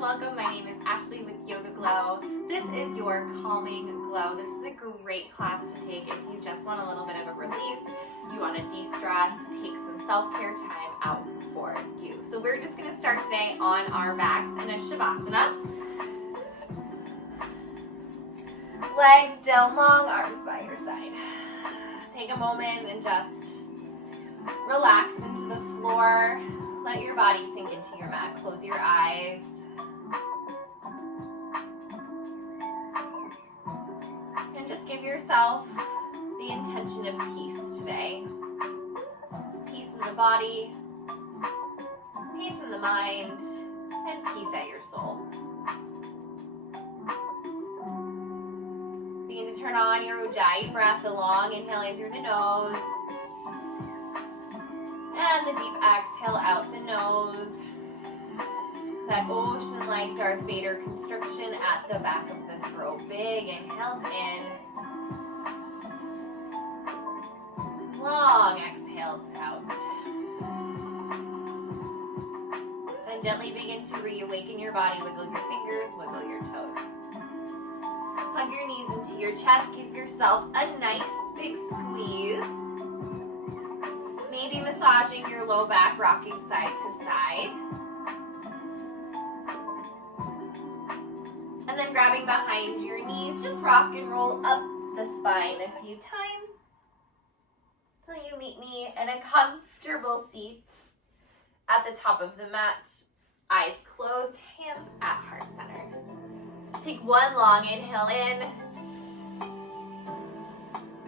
welcome. My name is Ashley with Yoga Glow. This is your calming glow. This is a great class to take if you just want a little bit of a release, you want to de-stress, take some self-care time out for you. So we're just going to start today on our backs in a Shavasana. Legs down long, arms by your side. Take a moment and just relax into the floor. Let your body sink into your mat. Close your eyes. And just give yourself the intention of peace today. Peace in the body, peace in the mind, and peace at your soul. Begin to turn on your Ujjayi breath, the long inhale in through the nose. And the deep exhale out the nose. That ocean-like Darth Vader constriction at the back of the throat. Big inhales in. Long exhales out. Then gently begin to reawaken your body. Wiggle your fingers, wiggle your toes. Hug your knees into your chest. Give yourself a nice big squeeze. Maybe massaging your low back, rocking side to side. And then grabbing behind your knees, just rock and roll up the spine a few times till you meet me in a comfortable seat at the top of the mat. Eyes closed, hands at heart center. Take one long inhale in.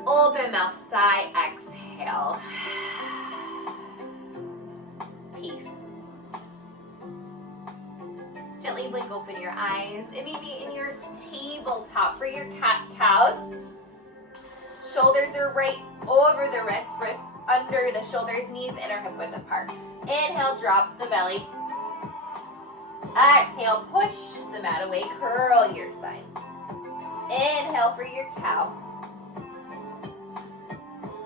Open mouth, sigh, exhale. Peace. Gently blink open your eyes. It may be in your tabletop for your cat-cows. Shoulders are right over the wrists, wrists under the shoulders, knees inner hip width apart. Inhale, drop the belly. Exhale, push the mat away, curl your spine. Inhale for your cow.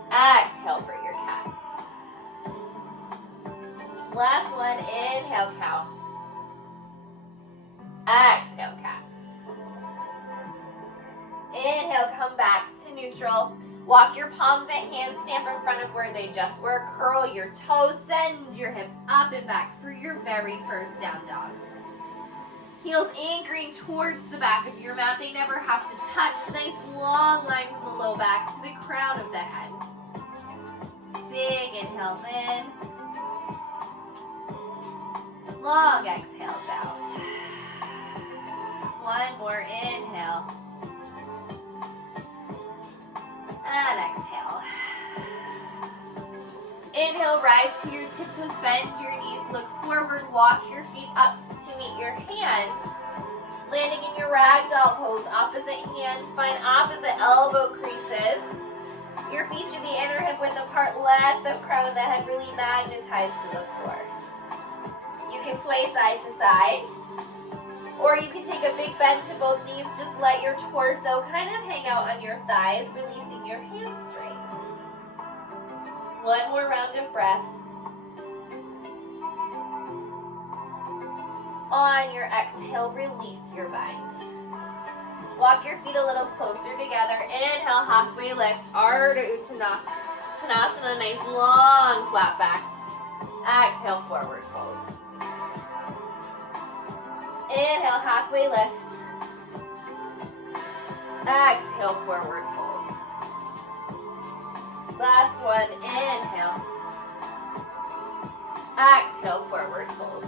Exhale for your cat. Last one, inhale, cow. Exhale, cat. Inhale, come back to neutral. Walk your palms and hands, stamp in front of where they just were. Curl your toes, send your hips up and back for your very first down dog. Heels anchoring towards the back of your mat. They never have to touch. Nice long line from the low back to the crown of the head. Big inhales in. Long exhales out. One more inhale. And exhale. Inhale, rise to your tiptoes, bend your knees, look forward, walk your feet up to meet your hands. Landing in your ragdoll pose, opposite hands, find opposite elbow creases. Your feet should be inner hip width apart. Let the crown of the head really magnetize to the floor. You can sway side to side, or you can take a big bend to both knees. Just let your torso kind of hang out on your thighs, releasing your hamstrings. One more round of breath. On your exhale, release your bind. Walk your feet a little closer together. Inhale, halfway lift, Ardha Uttanasana, nice long flat back. Exhale, forward fold. Inhale, halfway lift. Exhale, forward fold. Last one, inhale. Exhale, forward fold.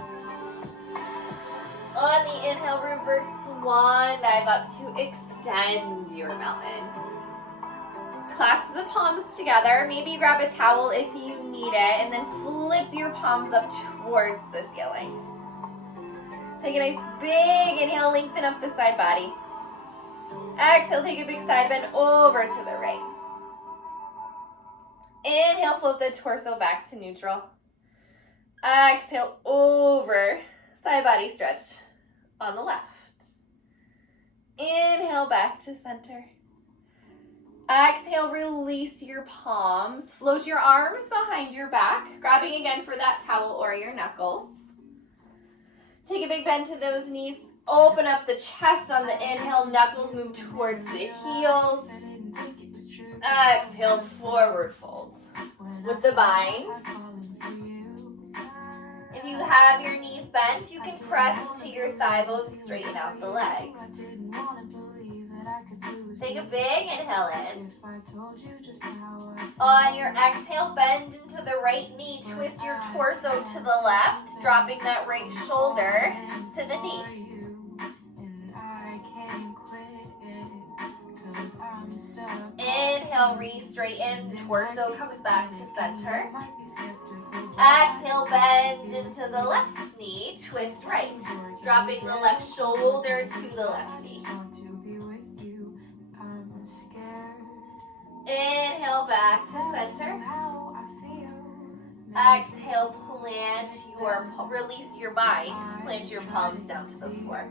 On the inhale, reverse swan dive up to extend your mountain. Clasp the palms together. Maybe grab a towel if you need it, and then flip your palms up towards the ceiling. Take a nice big inhale, lengthen up the side body. Exhale, take a big side bend over to the right. Inhale, float the torso back to neutral. Exhale, over, side body stretch on the left. Inhale, back to center. Exhale, release your palms. Float your arms behind your back, grabbing again for that towel or your knuckles. Take a big bend to those knees. Open up the chest on the inhale. Knuckles move towards the heels. Exhale, forward folds with the bind. If you have your knees bent, you can press into your thigh bones, straighten out the legs. Take a big inhale in. On your exhale, bend into the right knee. Twist your torso to the left, dropping that right shoulder to the knee. Inhale, re-straighten, torso comes back to center. Exhale, bend into the left knee, twist right, dropping the left shoulder to the left knee. Inhale, back to center. Exhale, release your bind, plant your palms down to the floor.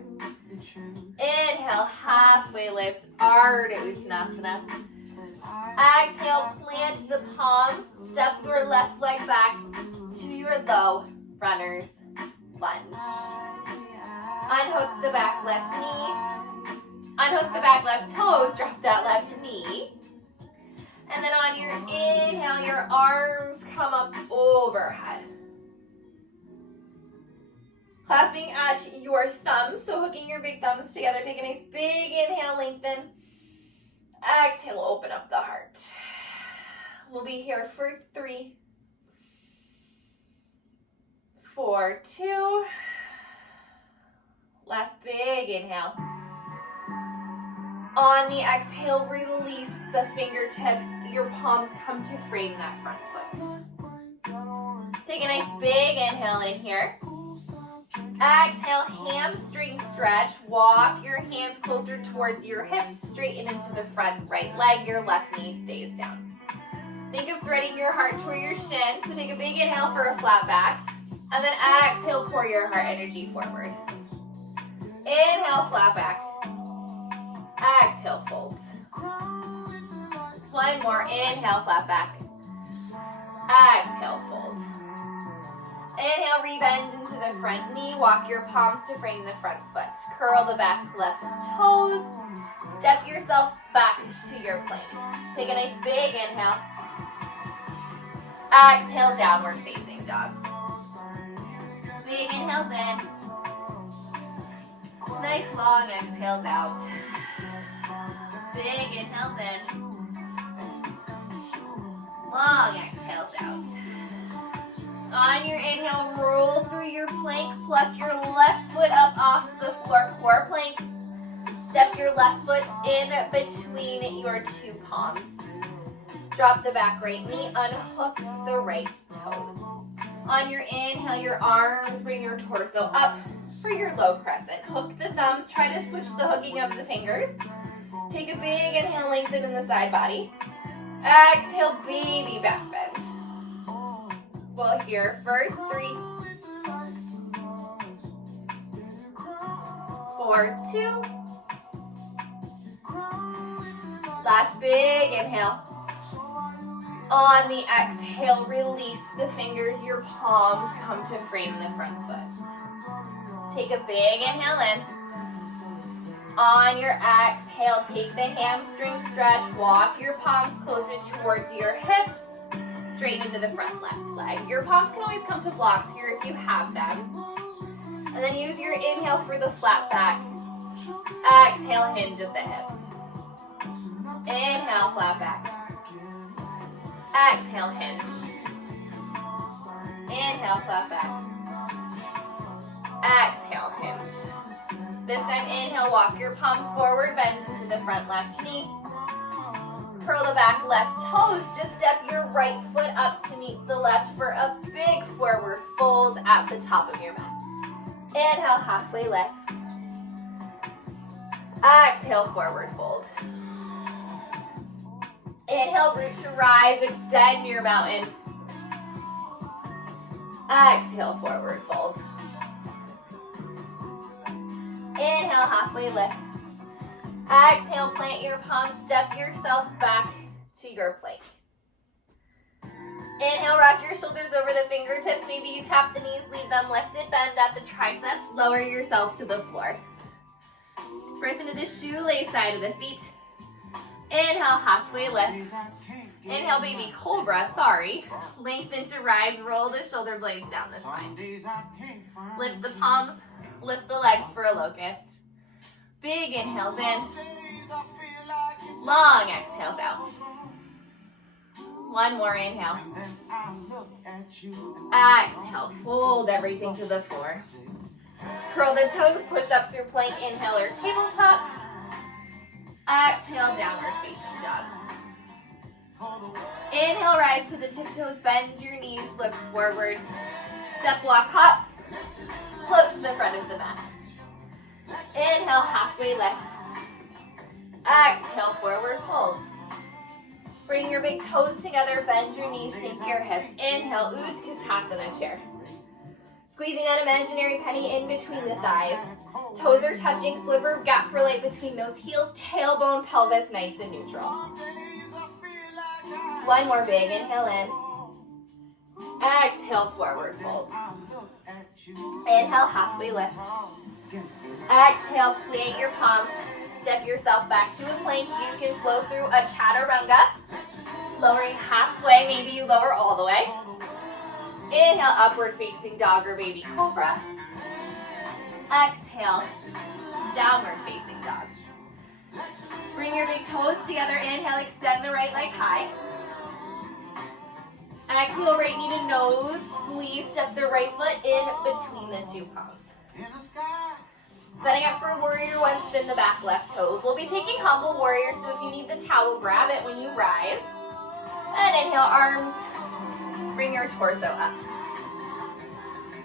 Inhale, halfway lift, Ardha Uttanasana. Exhale, plant the palms, step your left leg back to your low runner's lunge. Unhook the back left knee. Unhook the back left toes, drop that left knee. And then on your inhale, your arms come up overhead. Clasping at your thumbs, so hooking your big thumbs together. Take a nice big inhale, lengthen. Exhale, open up the heart. We'll be here for 3, 4, 2. Last big inhale. On the exhale, release the fingertips. Your palms come to frame that front foot. Take a nice big inhale in here. Exhale, hamstring stretch. Walk your hands closer towards your hips. Straighten into the front right leg. Your left knee stays down. Think of threading your heart toward your shin. So take a big inhale for a flat back. And then exhale, pour your heart energy forward. Inhale, flat back. Exhale, fold. One more. Inhale, flat back. Exhale, fold. Inhale, rebend into the front knee. Walk your palms to frame the front foot. Curl the back left toes. Step yourself back to your plank. Take a nice big inhale. Exhale, downward facing dog. Big inhales in. Nice long exhales out. Big inhales in. Long exhales out. On your inhale, roll through your plank. Pluck your left foot up off the floor, core plank. Step your left foot in between your two palms. Drop the back right knee, unhook the right toes. On your inhale, your arms, bring your torso up for your low crescent. Hook the thumbs, try to switch the hooking of the fingers. Take a big inhale, lengthen in the side body. Exhale, baby back bend. We'll here for 3, 4, 2. Last big inhale. On the exhale, release the fingers. Your palms come to frame the front foot. Take a big inhale in. On your exhale, take the hamstring stretch. Walk your palms closer towards your hips. Straighten into the front left leg. Your palms can always come to blocks here if you have them. And then use your inhale for the flat back. Exhale, hinge at the hip. Inhale, flat back. Exhale, hinge. Inhale, flat back. Exhale, hinge. This time, inhale, walk your palms forward, bend into the front left knee. Curl the back left toes. Just step your right foot up to meet the left for a big forward fold at the top of your mat. Inhale, halfway lift. Exhale, forward fold. Inhale, root to rise, extend your mountain. Exhale, forward fold. Inhale, halfway lift. Exhale, plant your palms, step yourself back to your plank. Inhale, rock your shoulders over the fingertips. Maybe you tap the knees, leave them lifted. Bend at the triceps. Lower yourself to the floor. Press into the shoelace side of the feet. Inhale, halfway lift. Inhale, baby cobra, sorry. Lengthen to rise, roll the shoulder blades down the spine. Lift the palms, lift the legs for a locust. Big inhales in. Long exhales out. One more inhale. Exhale, fold everything to the floor. Curl the toes, push up through plank, inhale or tabletop. Exhale, downward facing dog. Inhale, rise to the tiptoes, bend your knees, look forward. Step, walk, hop. Float to the front of the mat. Inhale, halfway lift. Exhale, forward fold. Bring your big toes together, bend your knees, sink your hips. Inhale, Utkatasana chair. Squeezing that imaginary penny in between the thighs. Toes are touching, sliver of gap for light between those heels, tailbone, pelvis, nice and neutral. One more big inhale in. Exhale, forward fold. Inhale, halfway lift. Exhale, plant your palms. Step yourself back to a plank. You can flow through a chaturanga. Lowering halfway, maybe you lower all the way. Inhale, upward facing dog or baby cobra. Exhale, downward facing dog. Bring your big toes together. Inhale, extend the right leg high. Exhale, right knee to nose. Squeeze, step the right foot in between the two palms. Setting up for warrior one, spin the back left toes. We'll be taking humble warrior, so if you need the towel, grab it when you rise. And inhale, arms. Bring your torso up.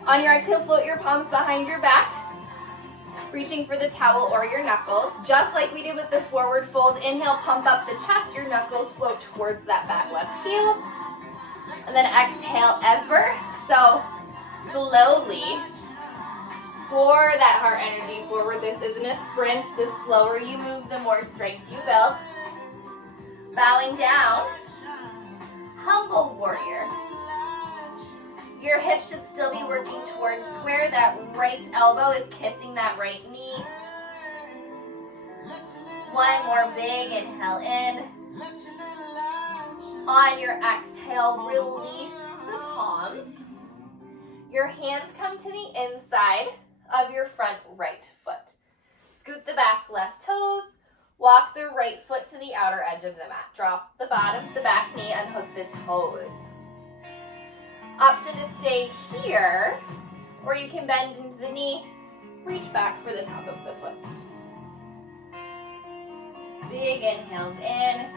On your exhale, float your palms behind your back. Reaching for the towel or your knuckles. Just like we did with the forward fold, inhale, pump up the chest. Your knuckles float towards that back left heel. And then exhale ever so slowly. Pour that heart energy forward. This isn't a sprint. The slower you move, the more strength you build. Bowing down. Humble warrior. Your hips should still be working towards square. That right elbow is kissing that right knee. One more big inhale in. On your exhale, release the palms. Your hands come to the inside of your front right foot. Scoot the back left toes. Walk the right foot to the outer edge of the mat. Drop the bottom, the back knee, unhook the toes. Option to stay here, or you can bend into the knee, reach back for the top of the foot. Big inhales in,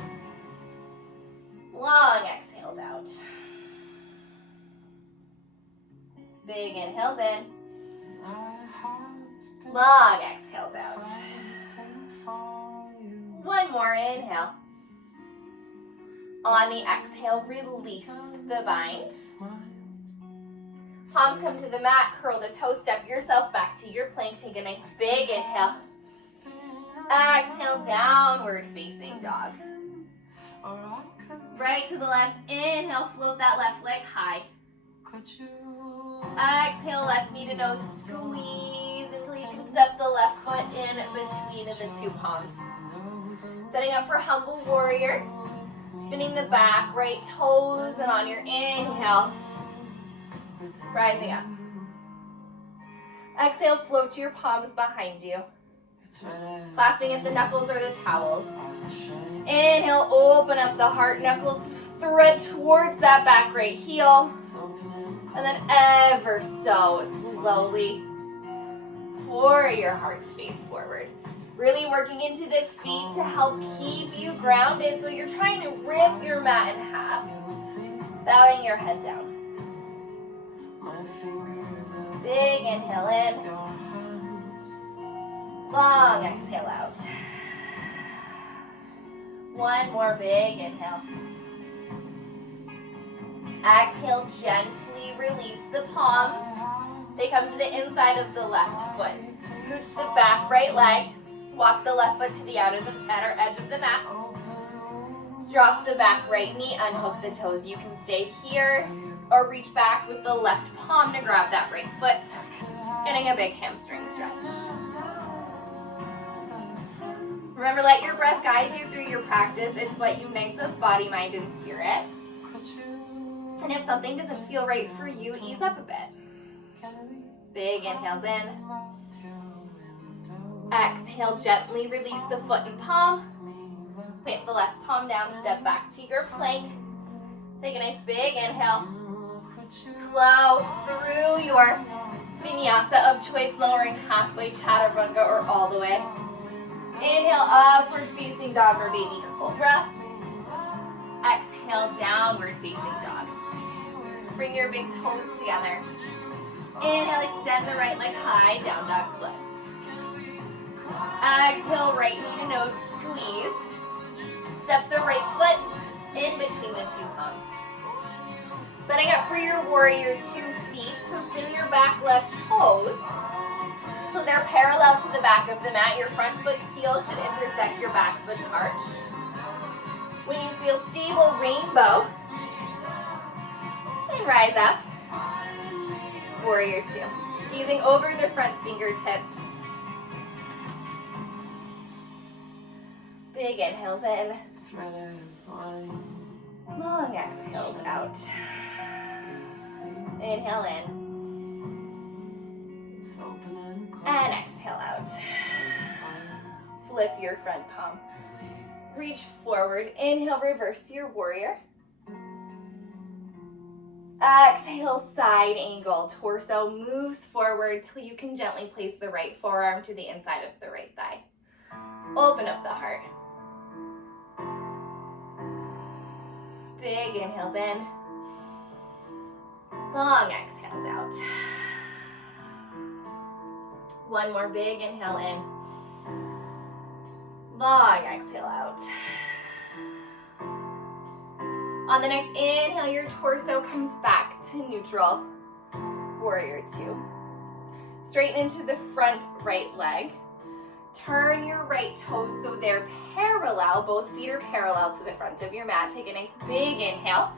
long exhales out. Big inhales in, long exhales out. One more inhale. On the exhale, release the bind. Palms come to the mat, curl the toes, step yourself back to your plank. Take a nice big inhale. Exhale, downward facing dog. Right to the left, inhale, float that left leg high. Exhale, left knee to nose, squeeze until you can step the left foot in between the two palms. Setting up for humble warrior. Spinning the back right toes, and on your inhale, rising up. Exhale, float your palms behind you. Clasping at the knuckles or the towels. Inhale, open up the heart, knuckles thread towards that back right heel. And then ever so slowly, pour your heart space forward. Really working into the feet to help keep you grounded. So you're trying to rip your mat in half. Bowing your head down. Big inhale in. Long exhale out. One more big inhale. Exhale, gently release the palms. They come to the inside of the left foot. Scooch the back right leg. Walk the left foot to the outer edge of the mat. Drop the back right knee, unhook the toes. You can stay here or reach back with the left palm to grab that right foot. Getting a big hamstring stretch. Remember, let your breath guide you through your practice. It's what unites us, body, mind, and spirit. And if something doesn't feel right for you, ease up a bit. Big inhales in. Exhale, gently release the foot and palm. Plant the left palm down, step back to your plank. Take a nice big inhale. Flow through your vinyasa of choice, lowering halfway, chaturanga, or all the way. Inhale, upward facing dog or baby cobra. Exhale, downward facing dog. Bring your big toes together. Inhale, extend the right leg high, down dog split. Exhale, right knee to nose, squeeze. Step the right foot in between the two palms. Setting up for your warrior 2 feet. So spin your back left toes so they're parallel to the back of the mat. Your front foot's heel should intersect your back foot's arch. When you feel stable, rainbow. And rise up. Warrior 2. Gazing over the front fingertips. Big inhales in. Long exhales out. Inhale in. And exhale out. Flip your front palm. Reach forward. Inhale, reverse your warrior. Exhale, side angle. Torso moves forward till you can gently place the right forearm to the inside of the right thigh. Open up the heart. Big inhales in. Long exhales out. One more big inhale in. Long exhale out. On the next inhale, your torso comes back to neutral. Warrior 2. Straighten into the front right leg. Turn your right toes so they're parallel. Both feet are parallel to the front of your mat. Take a nice big inhale.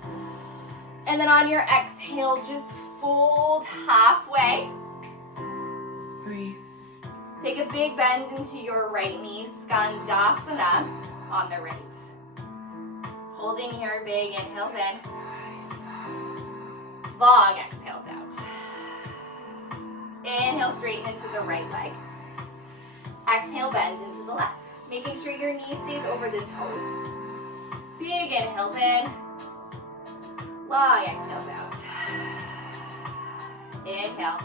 And then on your exhale, just fold halfway. Breathe. Take a big bend into your right knee, Skandasana on the right. Holding here, big inhales in. Long exhales out. Inhale, straighten into the right leg. Exhale, bend into the left. Making sure your knee stays over the toes. Big inhales in. Long exhales out. Inhale.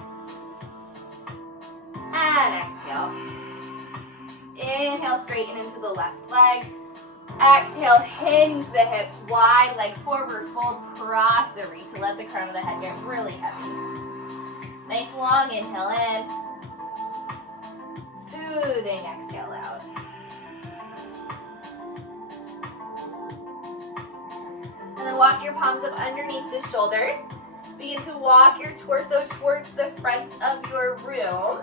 And exhale. Inhale, straighten into the left leg. Exhale, hinge the hips wide, leg forward, fold Prasari to let the crown of the head get really heavy. Nice long inhale in. Soothing exhale out. And then walk your palms up underneath the shoulders. Begin to walk your torso towards the front of your room.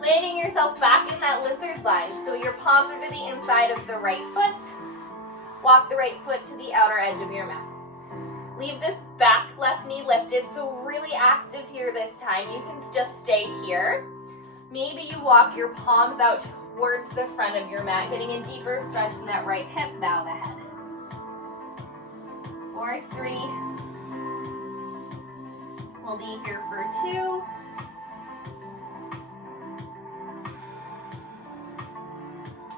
Landing yourself back in that lizard lunge. So your palms are to the inside of the right foot. Walk the right foot to the outer edge of your mat. Leave this back left knee lifted, so really active here this time. You can just stay here. Maybe you walk your palms out towards the front of your mat, getting a deeper stretch in that right hip. Bow the head. 4, 3. We'll be here for 2.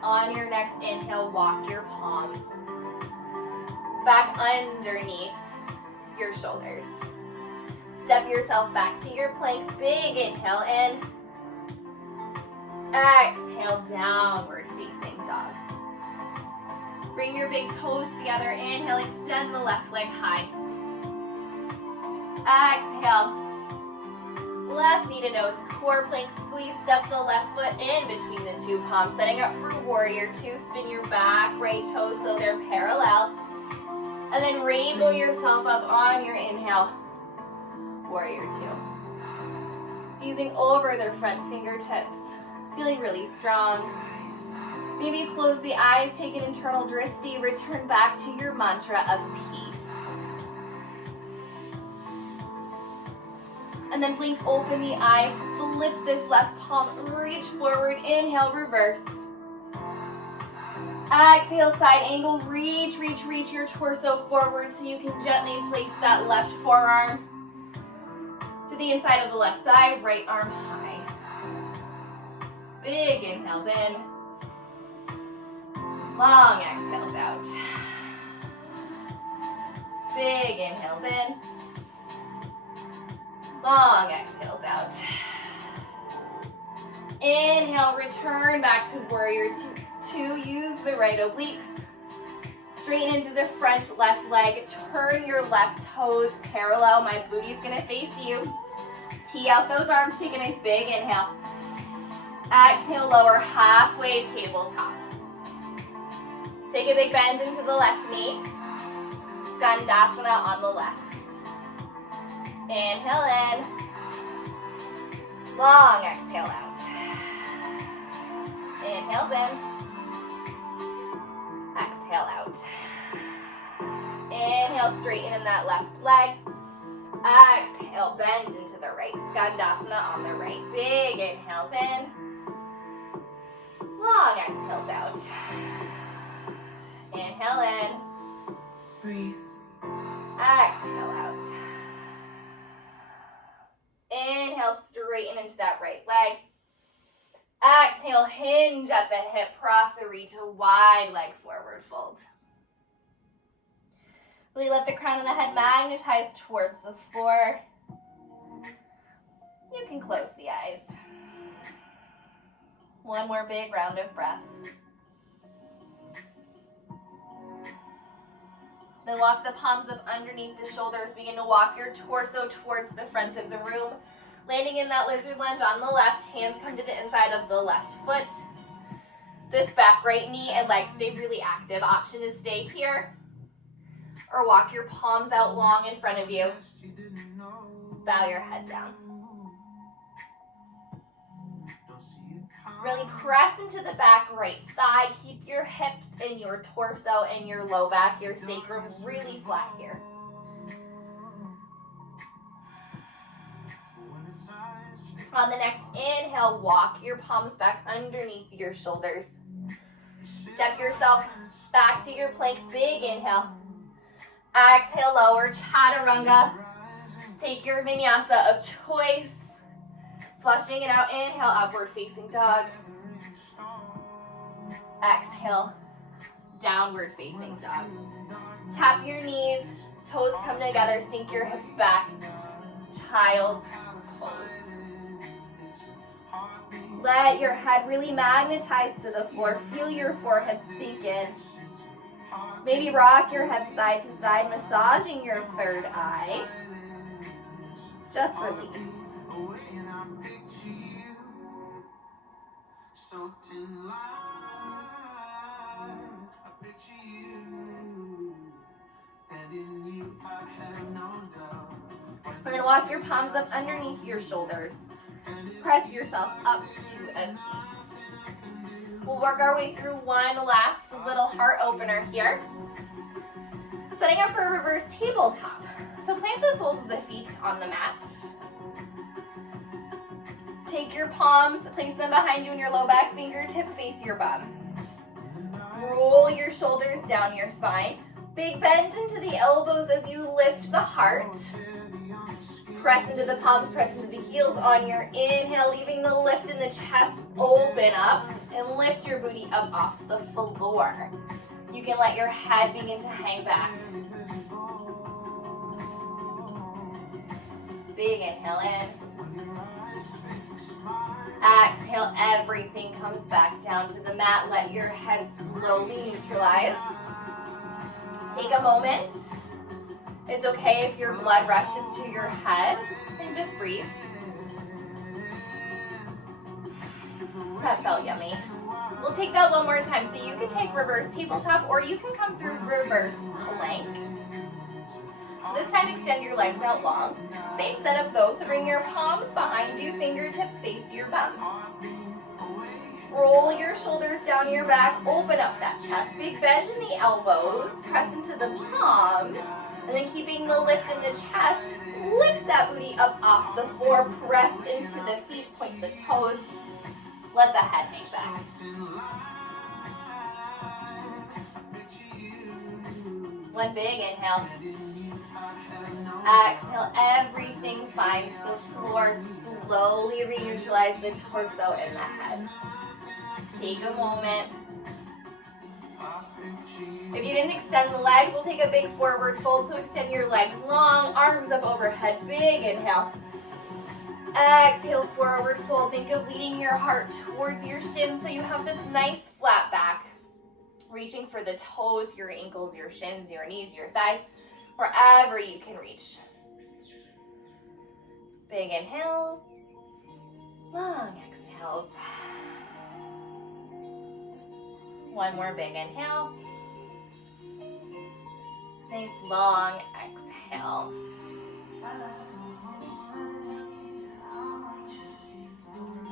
On your next inhale, walk your palms back underneath your shoulders. Step yourself back to your plank. Big inhale in. Exhale, downward facing dog. Bring your big toes together. Inhale, extend the left leg high. Exhale. Left knee to nose, core plank squeeze. Step the left foot in between the two palms. Setting up for warrior 2. Spin your back right toes so they're parallel. And then rainbow yourself up on your inhale. Warrior 2. Easing over their front fingertips. Feeling really strong. Maybe close the eyes, take an internal drishti, return back to your mantra of peace. And then blink open the eyes, flip this left palm, reach forward, inhale, reverse. Exhale, side angle, reach your torso forward so you can gently place that left forearm to the inside of the left thigh, right arm high. Big inhales in. Long exhales out. Big inhales in. Long exhales out. Inhale, return back to warrior two. Use the right obliques. Straighten into the front left leg. Turn your left toes parallel. My booty's gonna face you. Tee out those arms. Take a nice big inhale. Exhale, lower halfway tabletop. Take a big bend into the left knee. Skandasana on the left. Inhale in. Long exhale out. Inhales in. Exhale out. Inhale, straighten in that left leg. Exhale, bend into the right. Skandasana on the right. Big inhales in. Long exhales out. Inhale in. Breathe. Exhale out. Inhale, straighten into that right leg. Exhale, hinge at the hip, prasarita, wide leg forward fold. Really let the crown of the head magnetize towards the floor. You can close the eyes. One more big round of breath. Then walk the palms up underneath the shoulders. Begin to walk your torso towards the front of the room. Landing in that lizard lunge on the left. Hands come to the inside of the left foot. This back right knee and leg stay really active. Option is stay here or walk your palms out long in front of you. Bow your head down. Really press into the back right thigh. Keep your hips and your torso and your low back, your sacrum really flat here. On the next inhale, walk your palms back underneath your shoulders. Step yourself back to your plank. Big inhale. Exhale, lower chaturanga. Take your vinyasa of choice. Flushing it out, inhale, upward facing dog. Exhale, downward facing dog. Tap your knees, toes come together, sink your hips back. Child's pose. Let your head really magnetize to the floor. Feel your forehead sink in. Maybe rock your head side to side, massaging your third eye. Just release. We're going to walk your palms up underneath your shoulders. Press yourself up to a seat. We'll work our way through one last little heart opener here. Setting up for a reverse tabletop. So plant the soles of the feet on the mat. Take your palms, place them behind you in your low back, fingertips face your bum. Roll your shoulders down your spine. Big bend into the elbows as you lift the heart. Press into the palms, press into the heels on your inhale, leaving the lift in the chest open up, and lift your booty up off the floor. You can let your head begin to hang back. Big inhale in. Exhale, everything comes back down to the mat. Let your head slowly neutralize. Take a moment. It's okay if your blood rushes to your head, and just breathe. That felt yummy. We'll take that one more time. So you can take reverse tabletop, or you can come through reverse plank. So this time extend your legs out long. Same setup though, so bring your palms behind you, fingertips face your bum. Roll your shoulders down your back, open up that chest. Big bend in the elbows, press into the palms, and then keeping the lift in the chest, lift that booty up off the floor, press into the feet, point the toes, let the head hang back. One big inhale. Exhale, everything finds the floor. Slowly re-neutralize the torso and the head. Take a moment. If you didn't extend the legs, we'll take a big forward fold. So extend your legs long, arms up overhead. Big inhale. Exhale, forward fold. Think of leading your heart towards your shins so you have this nice flat back. Reaching for the toes, your ankles, your shins, your knees, your thighs, wherever you can reach. Big inhales, long exhales. One more big inhale. Nice long exhale.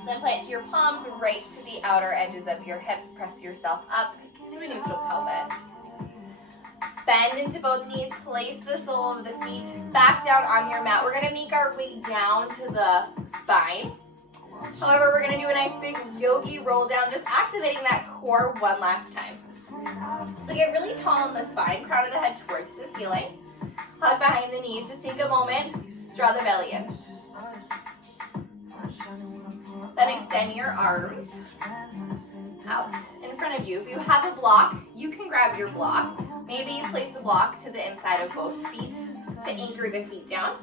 Then plant your palms right to the outer edges of your hips. Press yourself up to a neutral pelvis. Bend into both knees. Place the sole of the feet back down on your mat. We're going to make our way down to the spine. However, we're going to do a nice big yogi roll down, just activating that core one last time. So get really tall in the spine, crown of the head towards the ceiling. Hug behind the knees. Just take a moment. Draw the belly in. Then extend your arms out in front of you. If you have a block, you can grab your block. Maybe you place a block to the inside of both feet to anchor the feet down.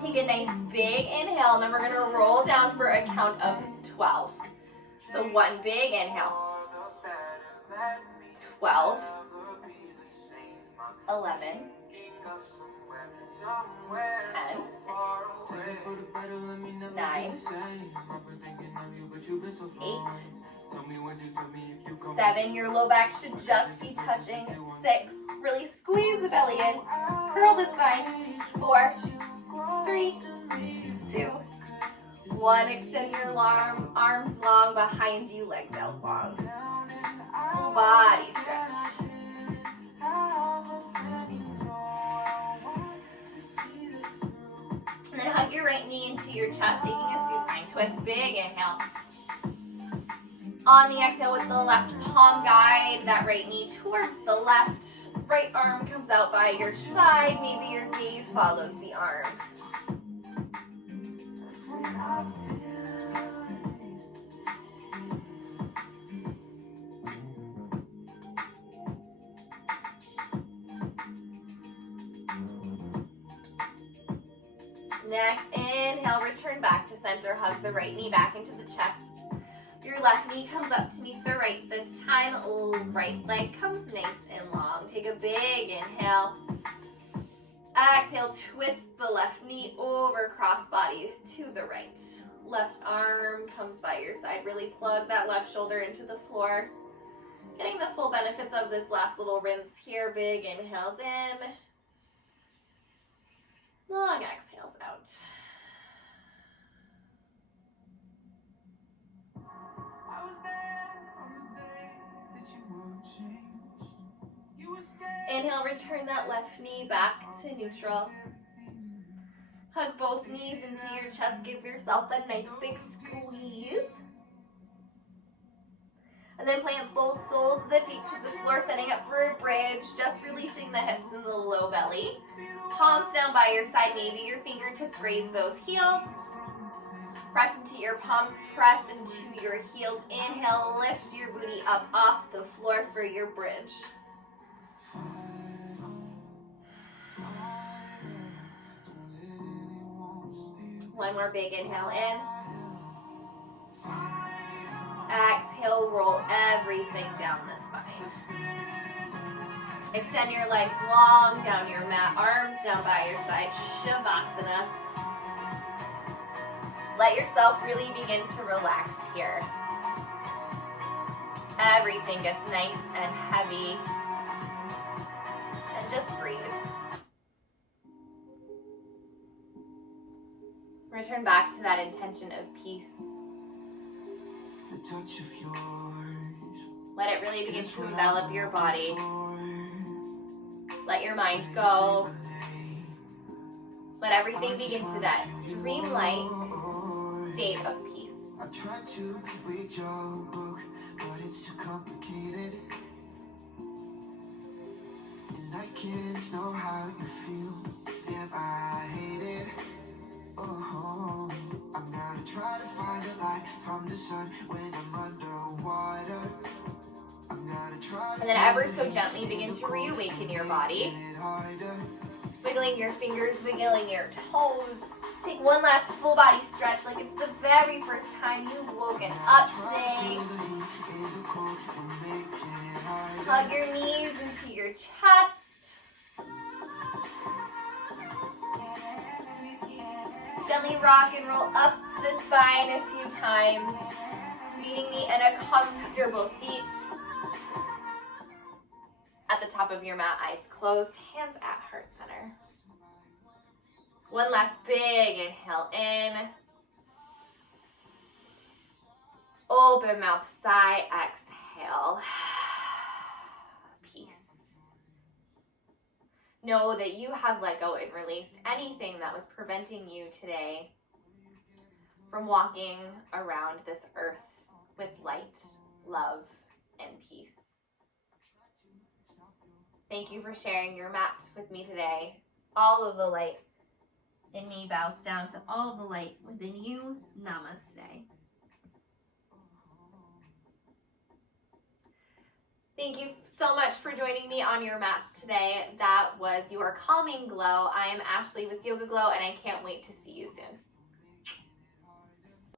Take a nice big inhale, and then we're going to roll down for a count of 12. So one big inhale. 12, 11, 10, 9, 8, 7, your low back should just be touching. 6, really squeeze the belly in, curl the spine. 4, 3, 2, 1, extend your arms long behind you, legs out long. Full body stretch. And then hug your right knee into your chest, taking a supine twist. Big inhale. On the exhale, with the left palm, guide that right knee towards the left. Right arm comes out by your side. Maybe your gaze follows the arm. Next, inhale, return back to center. Hug the right knee back into the chest. Your left knee comes up to meet the right this time. Right leg comes nice and long. Take a big inhale. Exhale, twist the left knee over, cross body to the right. Left arm comes by your side. Really plug that left shoulder into the floor. Getting the full benefits of this last little rinse here. Big inhales in. Long exhales out. Inhale, return that left knee back to neutral. Hug both knees into your chest. Give yourself a nice big squeeze. And then plant both soles of the feet to the floor, setting up for a bridge, just releasing the hips and the low belly. Palms down by your side, maybe your fingertips raise those heels. Press into your palms, press into your heels. Inhale, lift your booty up off the floor for your bridge. One more big inhale in. Exhale, roll everything down the spine. Extend your legs long down your mat, arms down by your side, Shavasana. Let yourself really begin to relax here. Everything gets nice and heavy. And just breathe. Return back to that intention of peace. Let it really begin to envelop your body. Let your mind go. Let everything begin to that dreamlike state of peace. I tried to read your book, but it's too complicated. And I can't know how you feel. Damn, I hate it. Oh, I'm gonna try to find a light from the sun when I'm underwater. And then ever so gently begin to reawaken your body. Wiggling your fingers, wiggling your toes. Take one last full body stretch like it's the very first time you've woken up today. Hug your knees into your chest. Gently rock and roll up the spine a few times, meeting me in a comfortable seat. At the top of your mat, eyes closed, hands at heart center. One last big inhale in. Open mouth, sigh, exhale. Peace. Know that you have let go and released anything that was preventing you today from walking around this earth with light, love, and peace. Thank you for sharing your mat with me today. All of the light in me bows down to all the light within you. Namaste. Thank you so much for joining me on your mats today. That was your Calming Glow. I am Ashley with Yoga Glow, and I can't wait to see you soon.